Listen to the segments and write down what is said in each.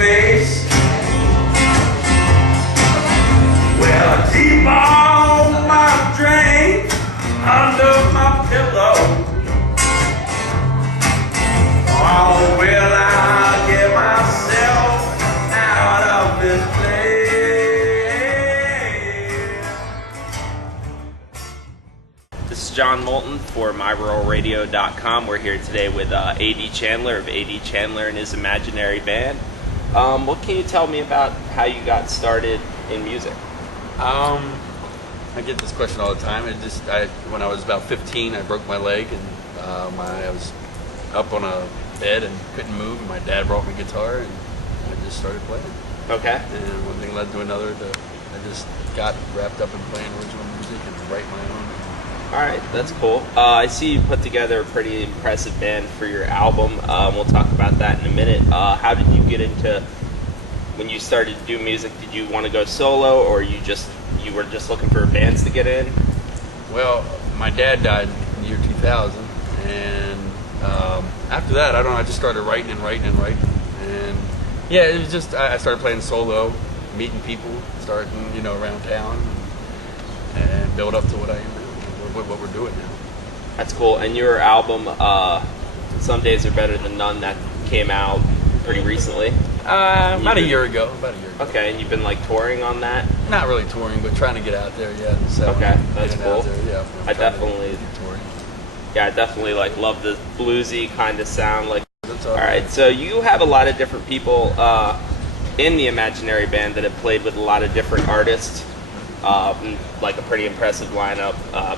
face. Well, I keep all my drink under my pillow. Oh, will I get myself out of this place? This is John Moulton for MyRuralRadio.com. We're here today with A.D. Chandler of A.D. Chandler and his imaginary band. What can you tell me about how you got started in music? I get this question all the time. When I was about 15, I broke my leg, and I was up on a bed and couldn't move. And my dad brought me a guitar, and I just started playing. Okay. And one thing led to another. I just got wrapped up in playing original music and write my own. All right, that's cool. I see you put together a pretty impressive band for your album. We'll talk about that in a minute. How did you get into, when you started to do music, did you want to go solo, or you were just looking for bands to get in? Well, my dad died in the year 2000, and after that, I just started writing. And yeah, it was just, I started playing solo, meeting people, starting, around town, and build up to what I am now. What we're doing now. That's cool. And your album, Some Days Are Better Than None, that came out pretty recently? About a year ago. Okay, and you've been touring on that? Not really touring, but trying to get out there, yeah. So okay, that's cool. Yeah, I definitely love the bluesy kind of sound. All right, so you have a lot of different people in the imaginary band that have played with a lot of different artists. A pretty impressive lineup. A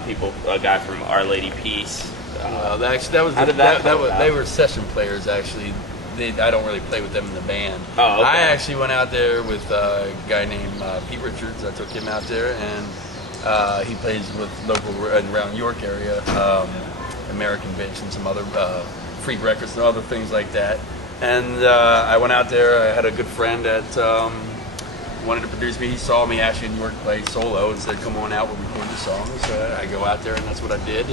guy from Our Lady Peace. They were session players actually. I don't really play with them in the band. Oh, okay. I actually went out there with a guy named Pete Richards. I took him out there, and he plays with local around York area, American Bitch and some other Freak Records and other things like that. And I went out there. I had a good friend that wanted to produce me. He saw me actually in New York play solo and said, "Come on out, we'll record the songs." So I go out there, and that's what I did.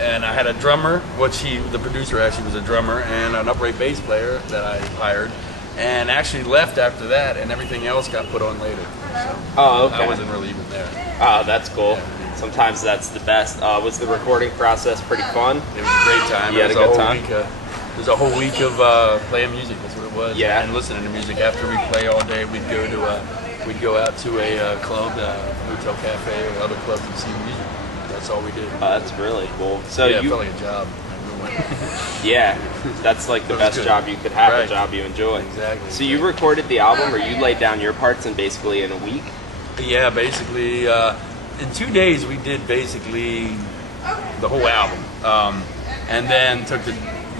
And I had a drummer, the producer actually was a drummer, and an upright bass player that I hired, and actually left after that, and everything else got put on later. So okay. I wasn't really even there. Oh, that's cool. Yeah. Sometimes that's the best. Was the recording process pretty fun? It was a great time. You had a good time? It was a whole week of playing music. That's what it was. Yeah. And listening to music. After we play all day, we'd go out to a club, hotel cafe, or other clubs and see music. That's all we did. That's really cool. So it felt like a job. Yeah, that's the best job you could have, right. A job you enjoy. Exactly. So you recorded the album, or you laid down your parts basically in a week? Yeah, basically. In 2 days, we did basically the whole album. And then took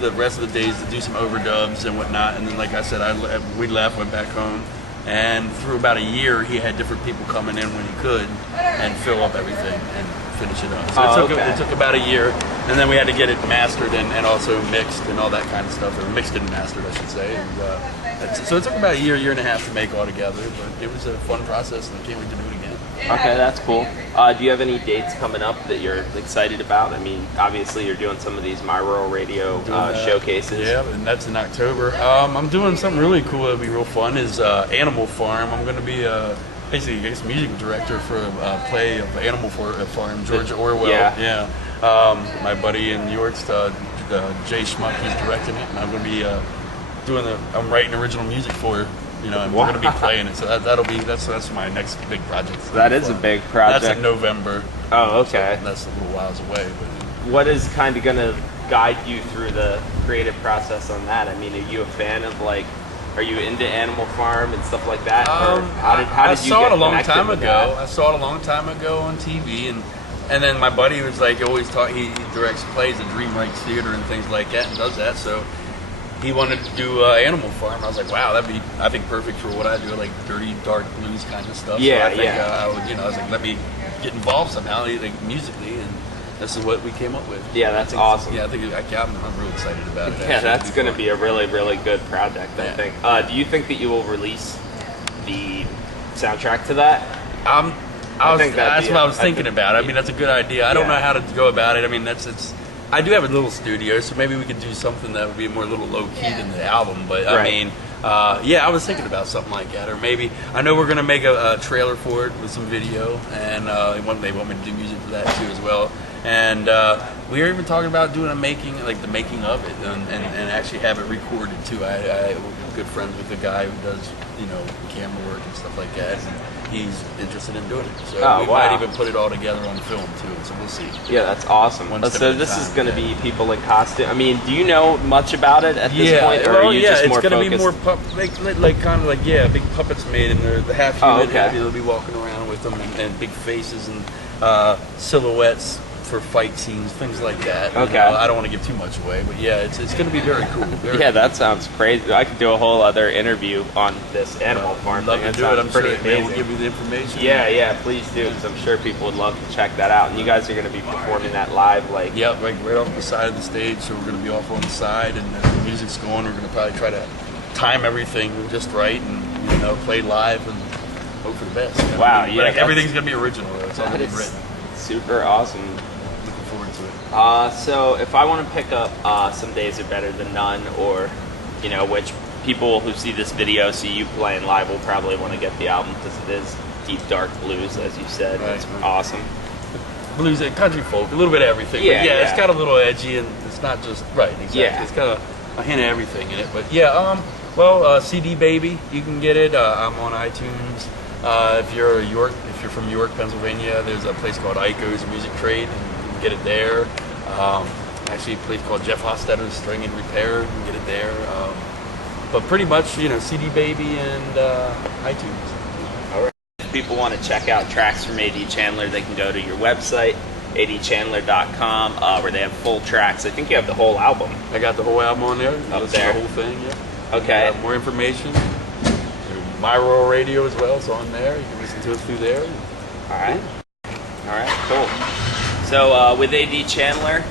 the rest of the days to do some overdubs and whatnot. And then, like I said, we left, went back home. And through about a year, he had different people coming in when he could and fill up everything and finish it up. So it took about a year, and then we had to get it mastered and also mixed and all that kind of stuff, or mixed and mastered, I should say. And, so it took about a year and a half to make all together, but it was a fun process, and I can't wait to do it again. Okay, that's cool. Do you have any dates coming up that you're excited about? I mean, obviously you're doing some of these My Rural Radio showcases. Yeah, and that's in October. I'm doing something really cool that'll be real fun, is Animal Farm. I'm going to be basically, I guess, music director for a play of Animal Farm, George Orwell. Yeah. My buddy in New York, Jay Schmuck, he's directing it, and I'm going to be I'm writing original music for it. And we're going to be playing it, so that's my next big project. That is a big project. That's in November. Oh, okay. So that's a little whiles away. But what is kind of going to guide you through the creative process on that? I mean, are you a fan of are you into Animal Farm and stuff like that? I saw it a long time ago. I saw it a long time ago on TV, and then my buddy was always he directs plays at Dream Rights Theater and things like that, and does that. So he wanted to do Animal Farm. I was like, wow, that'd be, I think, perfect for what I do, like dirty, dark blues kind of stuff. Yeah, so I think, I was like, let me get involved somehow, musically, and this is what we came up with. Yeah, that's awesome. Yeah, I'm really excited about it. Yeah, that's going to be a really, really good project, I think. Do you think that you will release the soundtrack to that? That's what I was thinking about. I mean, that's a good idea. I don't know how to go about it. I mean, I do have a little studio, so maybe we could do something that would be more a little low key than the album. But I Right. mean, yeah, I was thinking about something like that, or maybe I know we're gonna make a trailer for it with some video, and they want me to do music for that too as well. And we were even talking about doing the making of it, and actually have it recorded too. We're good friends with the guy who does camera work and stuff like that. And he's interested in doing it, so we might even put it all together on film too. So we'll see. Yeah, that's awesome. One step So at a this is time, going to be people in costume. I mean, do you know much about it at this point, or well, are you just more it's gonna focused? be more kind of like big puppets made, and the half unit. okay. They'll be walking around with them, and big faces and silhouettes for fight scenes, things like that. Okay. I don't want to give too much away, but yeah, it's going to be very cool. Yeah, that sounds crazy. I could do a whole other interview on this animal farm Love thing. to That do it. sounds I'm sure pretty they will amazing. give you the information. Yeah, please do, because I'm sure people would love to check that out. And you guys are going to be performing that live, like. Yeah, right off the side of the stage. So we're going to be off on the side, and as the music's going, we're going to probably try to time everything just right, and play live and hope for the best. Wow, yeah, Like, everything's going to be original. Though. It's all That going to be is written. super awesome. Looking forward to it. So if I want to pick up Some Days Are Better Than None, or which people who see this video see you playing live will probably want to get the album, because it is deep dark blues, as you said. Right, It's right. awesome. Blues and country folk, a little bit of everything. Yeah, But yeah. It's got a little edgy, and it's not just right. Exactly. Yeah. It's got a hint of everything in it. But yeah, CD Baby, you can get it. I'm on iTunes. If you're from York, Pennsylvania, there's a place called Ico's Music Trade, and you can get it there. Actually, a place called Jeff Hostetter's String and Repair, you can get it there. But pretty much, CD Baby and iTunes. If people want to check out tracks from A.D. Chandler, they can go to your website, adchandler.com, where they have full tracks. I think you have the whole album. I got the whole album on there. Up Listen to there. the whole thing, yeah. Okay. More information. My Rural Radio as well, it's on there. You can listen to it through there. All right, cool. So with A.D. Chandler,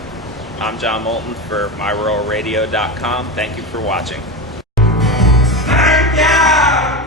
I'm John Moulton for MyRuralRadio.com. Thank you for watching. Thank ya!